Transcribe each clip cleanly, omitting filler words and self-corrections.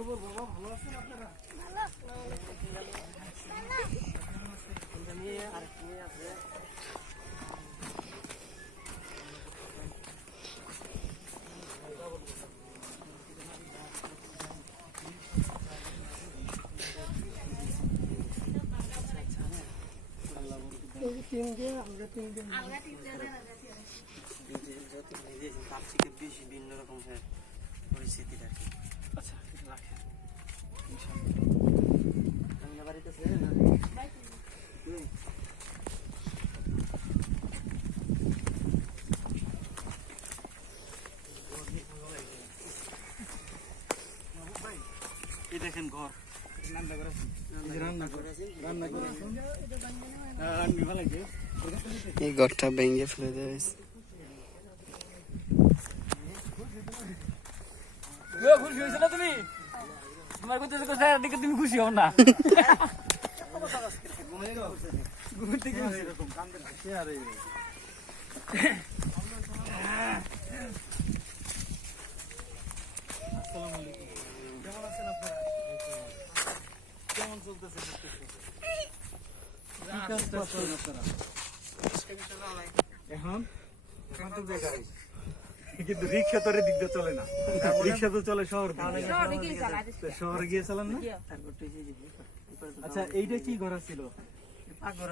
খবর বাবা, ভালো আছেন আপনারা? বেশি ভিন্ন রকম পরিস্থিতি থাকে। আচ্ছা রাখেন বাড়িতে দেখেন ঘর এই ঘরটা ভেঙে ফেলে দেওয়া হয়েছে। খুশি হয়েছে না তুমি? তোমার দিকে তুমি খুশি হও না? কেমন আছেন আপনারা? কেমন চলতেছে? এখন কিন্তু রিক্সা তো দিক দিয়ে চলে না, রিক্সা তো চলে শহর শহরে গিয়ে চালান না। আচ্ছা এইটা কি ঘর ছিল? আচ্ছা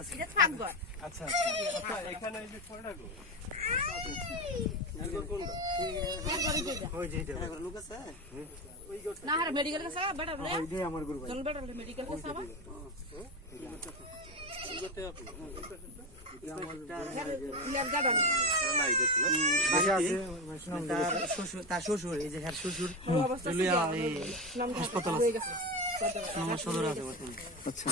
আচ্ছা এখানে এই যে কয়টা ঘর? না হ্যাঁ মেডিকেল কাছে বেটা বলে এইটাই আমার গুরু ভাই। কোন বেটা মেডিকেল কাছে আবার তার শ্বশুর এই যে শ্বশুর হাসপাতাল সদর আছে। আচ্ছা